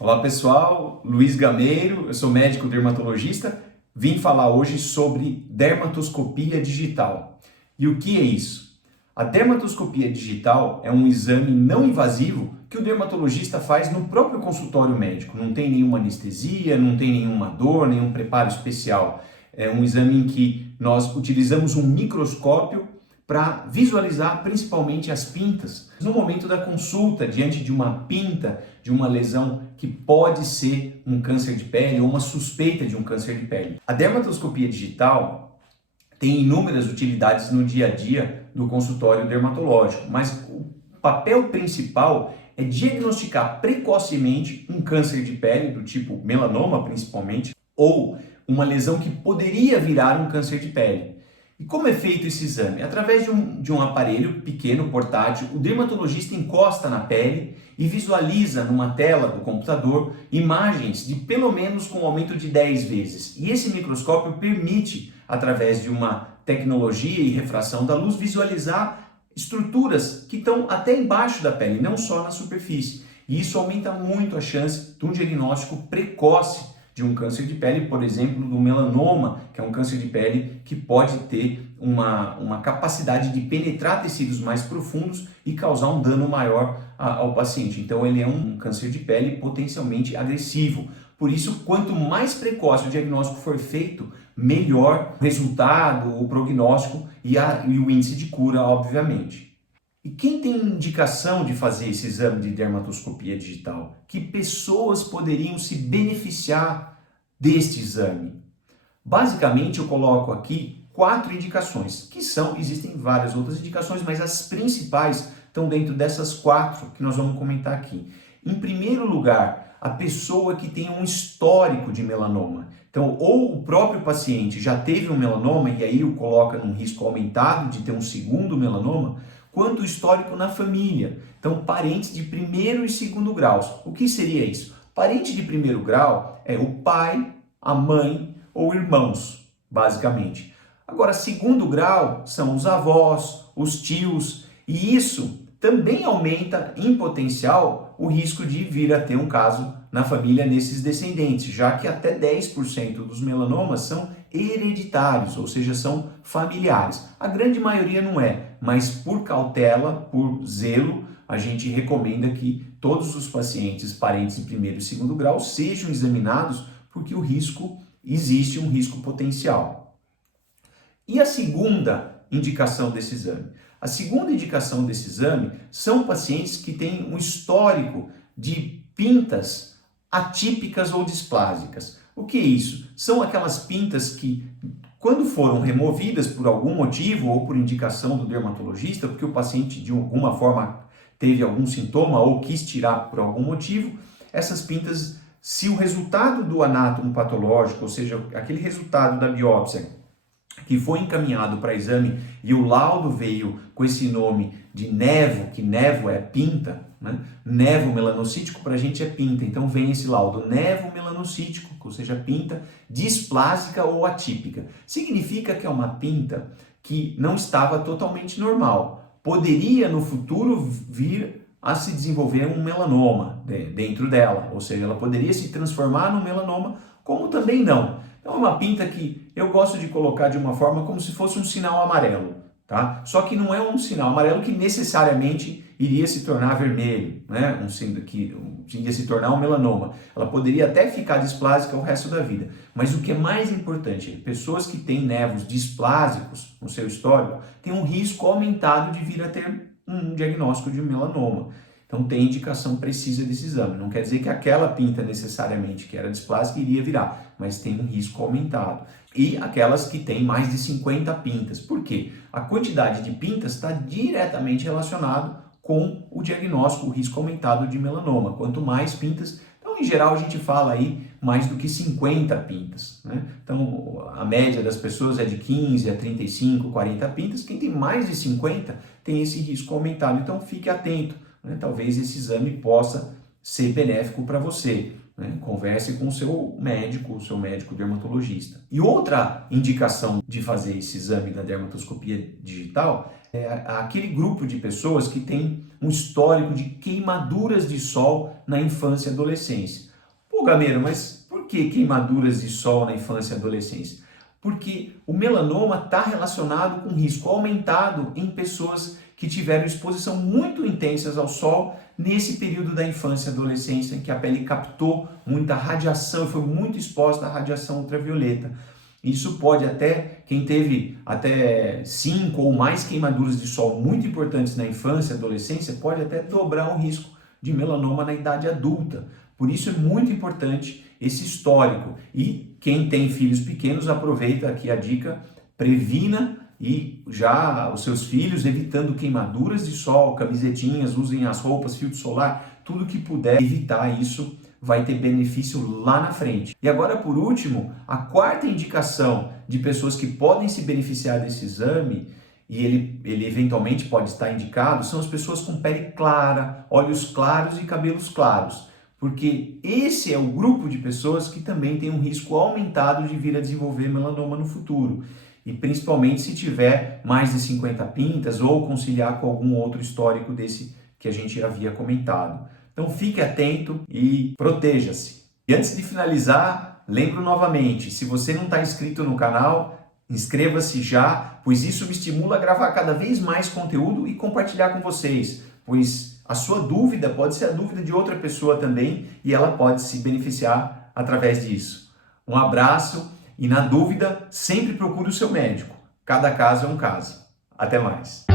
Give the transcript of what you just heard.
Olá pessoal, Luiz Gameiro, eu sou médico dermatologista, vim falar hoje sobre dermatoscopia digital. E o que é isso? A dermatoscopia digital é um exame não invasivo que o dermatologista faz no próprio consultório médico. Não tem nenhuma anestesia, não tem nenhuma dor, nenhum preparo especial. É um exame em que nós utilizamos um microscópio para visualizar principalmente as pintas. No momento da consulta, diante de uma pinta, de uma lesão que pode ser um câncer de pele ou uma suspeita de um câncer de pele. A dermatoscopia digital tem inúmeras utilidades no dia a dia do consultório dermatológico, mas o papel principal é diagnosticar precocemente um câncer de pele do tipo melanoma, principalmente, ou uma lesão que poderia virar um câncer de pele. E como é feito esse exame? Através de um aparelho pequeno, portátil, o dermatologista encosta na pele e visualiza numa tela do computador imagens de pelo menos com um aumento de 10 vezes. E esse microscópio permite, através de uma tecnologia e refração da luz, visualizar estruturas que estão até embaixo da pele, não só na superfície. E isso aumenta muito a chance de um diagnóstico precoce de um câncer de pele, por exemplo, do melanoma, que é um câncer de pele que pode ter uma capacidade de penetrar tecidos mais profundos e causar um dano maior ao paciente. Então ele é um câncer de pele potencialmente agressivo. Por isso, quanto mais precoce o diagnóstico for feito, melhor o resultado, o prognóstico e o índice de cura, obviamente. E quem tem indicação de fazer esse exame de dermatoscopia digital? Que pessoas poderiam se beneficiar deste exame? Basicamente, eu coloco aqui 4 indicações, existem várias outras indicações, mas as principais estão dentro dessas 4 que nós vamos comentar aqui. Em primeiro lugar, a pessoa que tem um histórico de melanoma. Então, ou o próprio paciente já teve um melanoma e aí o coloca num risco aumentado de ter um segundo melanoma, quanto o histórico na família. Então, parentes de primeiro e segundo graus. O que seria isso? Parente de primeiro grau é o pai, a mãe ou irmãos, basicamente. Agora, segundo grau são os avós, os tios, e isso também aumenta em potencial o risco de vir a ter um caso na família nesses descendentes, já que até 10% dos melanomas são hereditários, ou seja, são familiares. A grande maioria não é, mas por cautela, por zelo, a gente recomenda que todos os pacientes, parentes de primeiro e segundo grau, sejam examinados, porque o risco existe, um risco potencial. E a segunda indicação desse exame? A segunda indicação desse exame são pacientes que têm um histórico de pintas atípicas ou displásicas. O que é isso? São aquelas pintas que, quando foram removidas por algum motivo ou por indicação do dermatologista, porque o paciente de alguma forma teve algum sintoma ou quis tirar por algum motivo, essas pintas, se o resultado do anátomo patológico, ou seja, aquele resultado da biópsia que foi encaminhado para exame e o laudo veio com esse nome de nevo, que nevo é pinta, né? Nevo melanocítico para a gente é pinta, então vem esse laudo nevo melanocítico, ou seja, pinta displásica ou atípica. Significa que é uma pinta que não estava totalmente normal. Poderia no futuro vir a se desenvolver um melanoma dentro dela, ou seja, ela poderia se transformar num melanoma, como também não. Então é uma pinta que eu gosto de colocar de uma forma como se fosse um sinal amarelo, tá? Só que não é um sinal amarelo que necessariamente iria se tornar vermelho, né? Que iria se tornar um melanoma. Ela poderia até ficar displásica o resto da vida. Mas o que é mais importante, pessoas que têm nevos displásicos no seu histórico têm um risco aumentado de vir a ter um diagnóstico de melanoma. Então tem indicação precisa desse exame. Não quer dizer que aquela pinta necessariamente que era displásica iria virar, mas tem um risco aumentado. E aquelas que têm mais de 50 pintas. Por quê? A quantidade de pintas está diretamente relacionado com o diagnóstico, o risco aumentado de melanoma. Quanto mais pintas, então em geral a gente fala aí mais do que 50 pintas, né? Então a média das pessoas é de 15 a 35, 40 pintas. Quem tem mais de 50 tem esse risco aumentado. Então fique atento. Talvez esse exame possa ser benéfico para você. Converse com o seu médico dermatologista. E outra indicação de fazer esse exame da dermatoscopia digital é aquele grupo de pessoas que tem um histórico de queimaduras de sol na infância e adolescência. Pô, Gameiro, mas por que queimaduras de sol na infância e adolescência? Porque o melanoma está relacionado com risco aumentado em pessoas que tiveram exposição muito intensas ao sol nesse período da infância e adolescência, em que a pele captou muita radiação e foi muito exposta à radiação ultravioleta. Isso pode até, quem teve até 5 ou mais queimaduras de sol muito importantes na infância e adolescência, pode até dobrar o risco de melanoma na idade adulta. Por isso é muito importante esse histórico. E quem tem filhos pequenos, aproveita aqui a dica, previna e já os seus filhos, evitando queimaduras de sol, camisetinhas, usem as roupas, filtro solar, tudo que puder evitar isso vai ter benefício lá na frente. E agora, por último, a quarta indicação de pessoas que podem se beneficiar desse exame, e ele eventualmente pode estar indicado, são as pessoas com pele clara, olhos claros e cabelos claros, porque esse é o grupo de pessoas que também tem um risco aumentado de vir a desenvolver melanoma no futuro, e principalmente se tiver mais de 50 pintas ou conciliar com algum outro histórico desse que a gente havia comentado. Então fique atento e proteja-se. E antes de finalizar, lembro novamente, se você não está inscrito no canal, inscreva-se já, pois isso me estimula a gravar cada vez mais conteúdo e compartilhar com vocês, pois a sua dúvida pode ser a dúvida de outra pessoa também e ela pode se beneficiar através disso. Um abraço e, na dúvida, sempre procure o seu médico. Cada caso é um caso. Até mais.